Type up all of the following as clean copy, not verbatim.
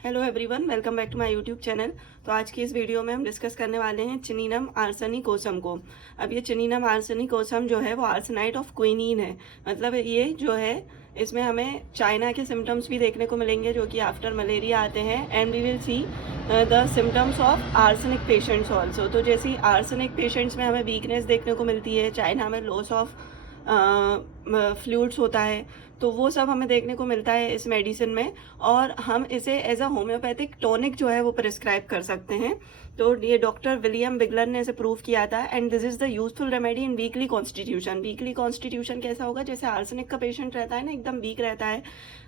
Hello everyone, welcome back to my YouTube channel. तो आज की इस वीडियो में हम डिस्कस करने वाले हैं चिनिनम आर्सेनिकोसम को। अब ये चिनिनम आर्सेनिकोसम जो है वो आर्सेनाइट ऑफ क्विनीन है। मतलब ये जो है इसमें हमें चाइना के सिम्टम्स भी देखने को मिलेंगे जो कि आफ्टर मलेरिया आते हैं। And we will see the symptoms of arsenic patients also. तो जैसे आर्सेनिक पेशेंट्स में हमें वीकनेस देखने को मिलती है, चाइना में लॉस ऑफ फ्लूइड्स होता है, तो वो सब हमें देखने को मिलता है इस मेडिसिन में। और हम इसे एज अ होम्योपैथिक टॉनिक जो है वो प्रिस्क्राइब कर सकते हैं। तो ये डॉक्टर विलियम बिगलर ने इसे प्रूव किया था। And this is the useful remedy in weekly constitution. Weekly constitution कैसा होगा? जैसे आर्सेनिक का पेशेंट रहता है ना, एकदम वीक रहता है,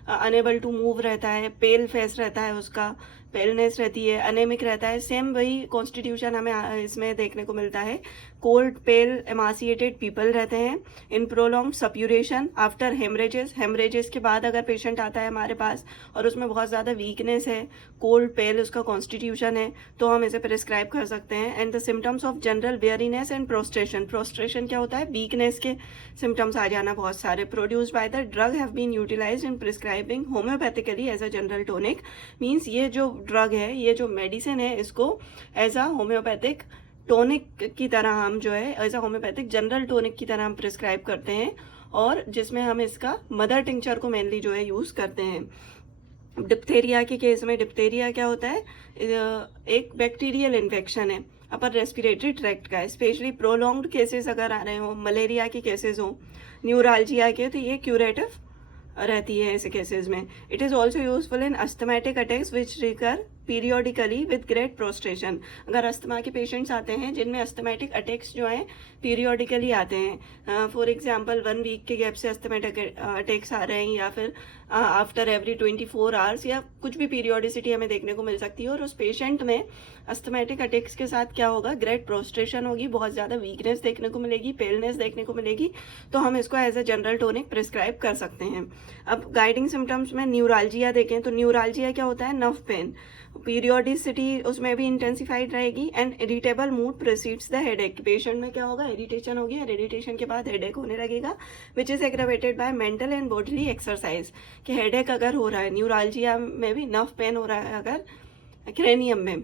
अनेबल टू मूव रहता है, पेल फेस रहता है, उसका पेलनेस रहती है, अनेमिक रहता है। सेम वही कॉन्स्टिट्यूशन हमें इसमें देखने को मिलता है। कोल्ड पेल एमासिएटेड पीपल रहते हैं। इन प्रोलॉन्ग सप्यूरेशन आफ्टर हेमरेजेस के बाद अगर पेशेंट आता है हमारे पास और उसमें बहुत ज़्यादा वीकनेस है, कोल्ड पेल उसका कॉन्स्टिट्यूशन है, तो हम इसे प्रिस्क्राइब कर सकते हैं। And the symptoms of general weariness and prostration. Prostration क्या होता है? वीकनेस के सिम्टम्स आ जाना बहुत सारे। Produced by the drug have been utilised in prescribing homoeopathically as a general tonic. Means ये जो ड्रग है, ये जो मेडिसिन है, इसको एज अ होम्योपैथिक टॉनिक की तरह हम जो है as a homeopathic general tonic की तरह हम प्रिस्क्राइब करते हैं। और जिसमें हम इसका मदर टिंचर को मेनली जो है यूज़ करते हैं। डिप्थेरिया के केस में, डिप्थेरिया क्या होता है? एक बैक्टीरियल इन्फेक्शन है अपर रेस्पिरेटरी ट्रैक्ट का। स्पेशली प्रोलॉन्ग्ड केसेस अगर आ रहे हो, मलेरिया के केसेस हो, न्यूरालजिया के, तो ये क्यूरेटिव रहती है ऐसे केसेस में। It is also useful in asthmatic attacks which recur periodically with great prostration. अगर अस्थमा के पेशेंट्स आते हैं जिनमें अस्थमेटिक अटैक्स जो हैं पीरियोडिकली आते हैं, फॉर एग्जांपल 1 वीक के गैप से अस्थमेटिक अटैक्स आ रहे हैं, या फिर आफ्टर एवरी 24 आवर्स, या कुछ भी पीरियोडिसिटी हमें देखने को मिल सकती है। और उस पेशेंट में अस्थमेटिक अटैक्स के साथ क्या होगा? ग्रेट प्रोस्ट्रेशन होगी, बहुत ज़्यादा वीकनेस देखने को मिलेगी, पेलनेस देखने को मिलेगी। तो हम इसको as a general tonic prescribe कर सकते हैं। अब गाइडिंग सिम्टम्स में न्यूरालजिया देखें तो न्यूरालजिया क्या होता है? नर्व पेन, पीरियोडिसिटी उसमें भी इंटेंसिफाइड रहेगी। And irritable mood precedes the headache. Patient में क्या होगा? इरिटेशन होगी, और इरिटेशन के बाद हेडेक होने लगेगा, which is aggravated by mental and bodily exercise. कि हेडेक अगर हो रहा है, न्यूरालजिया में भी नर्व पेन हो रहा है अगर क्रेनियम में,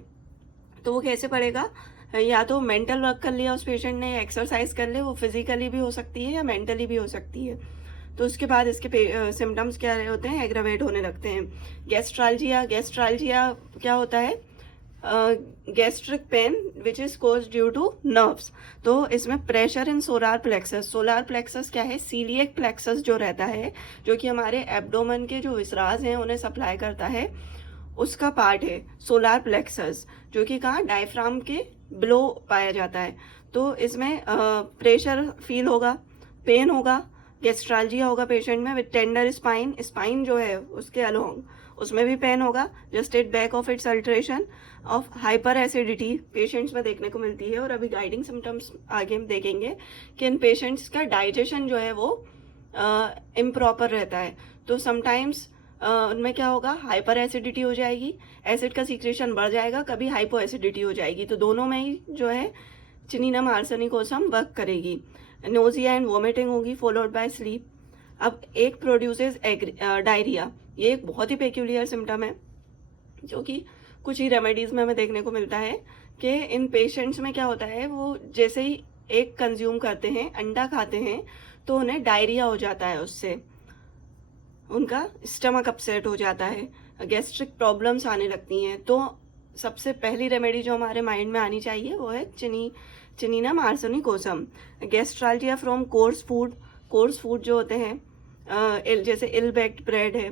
तो वो कैसे पड़ेगा? या तो मेंटल वर्क कर लिया उस पेशेंट ने, एक्सरसाइज कर ले, वो फिजिकली भी हो सकती है या मेंटली भी हो सकती है। तो उसके बाद इसके सिम्टम्स क्या होते हैं? एग्रावेट होने लगते हैं। गैस्ट्रालजिया, गैस्ट्रालजिया क्या होता है? Gastric pain which is cause due to nerves. तो इसमें pressure in solar plexus. Solar plexus क्या है? सीलिएक प्लेक्सस जो रहता है, जो कि हमारे एब्डोमन के जो विसराज हैं उन्हें सप्लाई करता है, उसका पार्ट है सोलार प्लेक्सस, जो कि कहाँ? डायफ्राम के बिलो पाया जाता है। तो इसमें प्रेशर फील होगा, पेन होगा, गैस्ट्रालजिया होगा पेशेंट में, विद टेंडर स्पाइन। स्पाइन जो है उसके अलोंग उसमें भी पेन होगा, just at back of its alteration of hyperacidity patients में देखने को मिलती है। और अभी गाइडिंग सिम्टम्स आगे हम देखेंगे कि इन पेशेंट्स का डाइजेशन जो है वो इम्प्रॉपर रहता है। तो समटाइम्स उनमें क्या होगा? हाइपर एसिडिटी हो जाएगी, एसिड का सीक्रेशन बढ़ जाएगा, कभी हाइपो एसिडिटी हो जाएगी। तो दोनों में ही जो है चिनिनम आर्सेनिकोसम वर्क करेगी। नोजिया एंड वोमिटिंग होगी, फॉलोड बाय स्लीप। अब एक प्रोड्यूसेस डायरिया। ये एक बहुत ही पेक्यूलियर सिम्टम है जो कि कुछ ही रेमेडीज में हमें देखने को मिलता है कि इन पेशेंट्स में क्या होता है, वो जैसे ही एक कंज्यूम करते हैं, अंडा खाते हैं, तो उन्हें डायरिया हो जाता है, उससे उनका स्टमक अपसेट हो जाता है, गैस्ट्रिक प्रॉब्लम्स आने लगती हैं। तो सबसे पहली रेमेडी जो हमारे माइंड में आनी चाहिए वो है chininum arsenicosum. Gastralgia from coarse food. Coarse food जो होते हैं, जैसे इल बेक्ड ब्रेड है,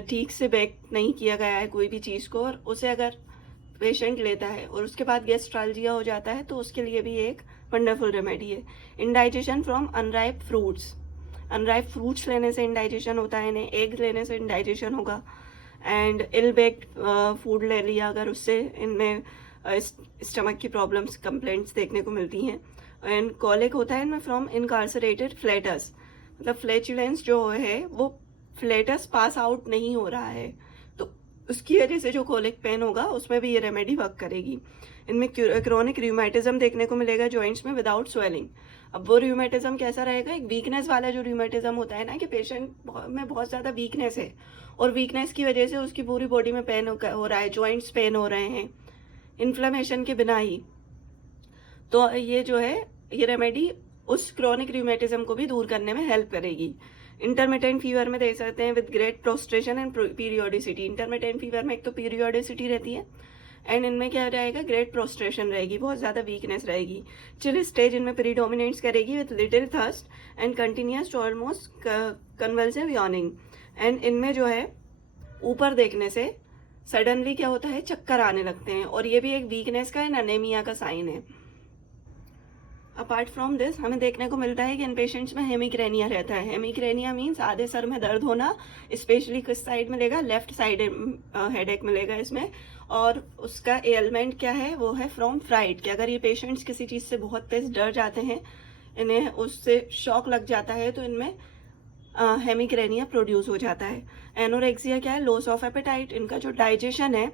ठीक से बेक नहीं किया गया है कोई भी चीज़ को, और उसे अगर पेशेंट लेता है और उसके बाद गैस्ट्रालजिया हो जाता है, तो उसके लिए भी एक वंडरफुल रेमेडी है। Indigestion from unripe fruits. Unripe fruits लेने से इंडाइजेशन होता है, इन्हें एग लेने से इंडाइजेशन होगा। एंड इल बेक्ड फूड ले लिया अगर, उससे इनमें स्टमक की प्रॉब्लम्स, कंप्लेंट्स देखने को मिलती हैं। एंड कॉलिक होता है इनमें फ्रॉम इनकार्सरेटेड फ्लेटस। मतलब फ्लैचुलेंस जो है वो फ्लेटस पास आउट नहीं हो रहा है, तो उसकी वजह से जो कोलिक पेन होगा उसमें भी ये रेमेडी वर्क करेगी। इनमें क्रोनिक रूमेटिज्म देखने को मिलेगा जॉइंट्स में विदाउट स्वेलिंग। अब वो रूमेटिज्म कैसा रहेगा, एक वीकनेस वाला जो रूमेटिज्म होता है ना, कि पेशेंट में बहुत ज़्यादा वीकनेस है और वीकनेस की वजह से उसकी पूरी बॉडी में पेन हो रहा है, जॉइंट्स पेन हो रहे हैं इन्फ्लेमेशन के बिना ही। तो ये जो है ये रेमेडी उस क्रोनिक रूमेटिज्म को भी दूर करने में हेल्प करेगी। इंटरमिटेंट फीवर में देख सकते हैं with great prostration and periodicity. Intermittent fever में एक तो पीरियोडिसिटी रहती है एंड इनमें क्या रहेगा, ग्रेट प्रोस्ट्रेशन रहेगी, बहुत ज़्यादा वीकनेस रहेगी। चिल स्टेज इनमें प्रीडोमिनेट्स करेगी with little thirst and continuous to almost convulsive yawning. एंड इनमें जो है ऊपर देखने से सडनली क्या होता है, चक्कर आने लगते हैं और ये भी एक वीकनेस का एंड अनेमिया का साइन है। अपार्ट फ्रॉम दिस हमें देखने को मिलता है कि इन पेशेंट्स में हेमिक्रेनिया रहता है। हेमिक्रेनिया मीन्स आधे सर में दर्द होना, स्पेशली किस साइड मिलेगा, लेफ्ट साइड हेडेक मिलेगा इसमें। और उसका एलिमेंट क्या है, वो है फ्रॉम फ्राइड, कि अगर ये पेशेंट्स किसी चीज़ से बहुत तेज डर जाते हैं, इन्हें उससे शॉक लग जाता है, तो इनमें हेमिक्रेनिया प्रोड्यूस हो जाता है। एनोरेक्सिया क्या है, लॉस ऑफ एपेटाइट, इनका जो डाइजेशन है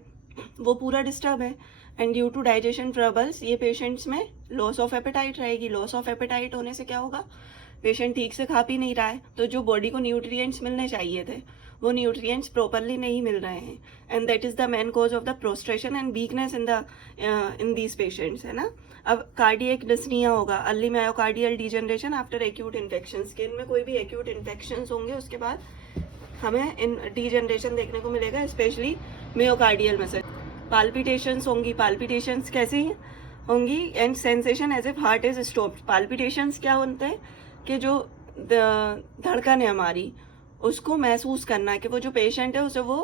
वो पूरा डिस्टर्ब है and due to digestion troubles ये पेशेंट्स में लॉस ऑफ एपेटाइट रहेगी। लॉस ऑफ एपेटाइट होने से क्या होगा, पेशेंट ठीक से खा पी नहीं रहा है, तो जो बॉडी को न्यूट्रिएंट्स मिलने चाहिए थे वो न्यूट्रिएंट्स प्रॉपरली नहीं मिल रहे हैं and that is the main cause of the prostration and weakness in these patients, है ना। अब कार्डियक डिस्निया होगा, early myocardial degeneration after acute infection. Skin में कोई भी एक्यूट इन्फेक्शन होंगे उसके बाद हमें इन डिजनरेशन देखने को मिलेगा, स्पेशली मायोकार्डियल मसल। पाल्पिटेशंस होंगी, पाल्पिटेशंस कैसी होंगी, and sensation as if heart is stopped. Palpitations क्या होते हैं कि जो धड़कन है हमारी उसको महसूस करना, कि वो जो पेशेंट है उसे वो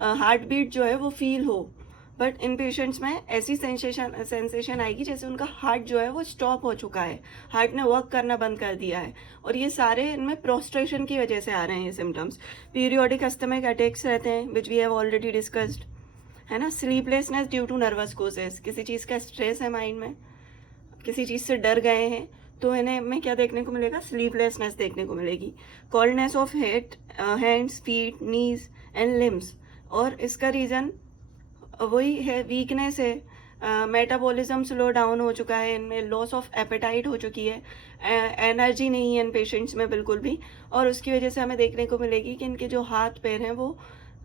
हार्ट बीट जो है वो फील हो। बट इन पेशेंट्स में ऐसी सेंसेशन आएगी जैसे उनका हार्ट जो है वो स्टॉप हो चुका है, हार्ट ने वर्क करना बंद कर दिया है। और ये सारे इनमें प्रोस्ट्रेशन की वजह से आ रहे हैं ये सिम्टम्स। पीरियोडिक अस्थमिक अटैक्स रहते हैं which we have already discussed, है ना। Sleeplessness due to nervous causes, किसी चीज़ का स्ट्रेस है माइंड में, किसी चीज़ से डर गए हैं, तो इन्हें में क्या देखने को मिलेगा, स्लीपलेसनेस देखने को मिलेगी। Coldness of head, hands, feet, knees and limbs, और इसका रीज़न वही है, वीकनेस है, मेटाबॉलिज्म स्लो डाउन हो चुका है, इनमें लॉस ऑफ एपेटाइट हो चुकी है, एनर्जी नहीं है इन पेशेंट्स में बिल्कुल भी, और उसकी वजह से हमें देखने को मिलेगी कि इनके जो हाथ पैर हैं वो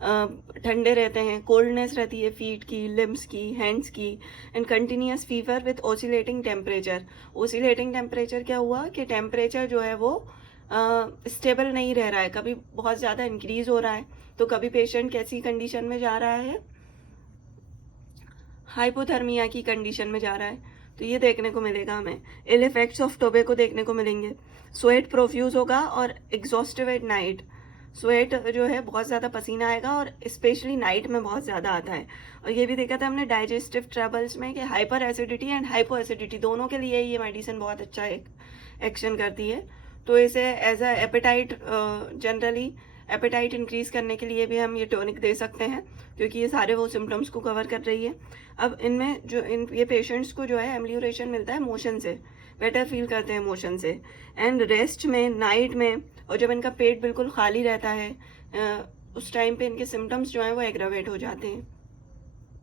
ठंडे रहते हैं, कोल्डनेस रहती है फीट की, लिम्स की, हैंड्स की, and continuous fever with oscillating temperature. Oscillating temperature क्या हुआ कि टेम्परेचर जो है वो स्टेबल नहीं रह रहा है, कभी बहुत ज़्यादा इंक्रीज हो रहा है तो कभी पेशेंट कैसी कंडीशन में जा रहा है, हाइपोथर्मिया की कंडीशन में जा रहा है। तो ये देखने को मिलेगा हमें। इल इफेक्ट्स ऑफ टोबैको देखने को मिलेंगे, स्वेट प्रोफ्यूज होगा और एग्जॉस्टिव एट नाइट। स्वेट जो है बहुत ज़्यादा पसीना आएगा और स्पेशली नाइट में बहुत ज़्यादा आता है। और ये भी देखा था हमने डाइजेस्टिव ट्रबल्स में कि hyper acidity and hypo acidity दोनों के लिए ये मेडिसिन बहुत अच्छा एक्शन करती है। तो इसे as a appetite, generally appetite increase करने के लिए भी हम ये टॉनिक दे सकते हैं, क्योंकि ये सारे वो सिम्टम्स को कवर कर रही है। अब इनमें जो ये पेशेंट्स को जो है एम्लियोरेशन मिलता है मोशन से, बेटर फील करते हैं मोशन से, एंड रेस्ट में, नाइट में, और जब इनका पेट बिल्कुल खाली रहता है उस टाइम पे इनके सिम्टम्स जो हैं वो एग्रावेट हो जाते हैं।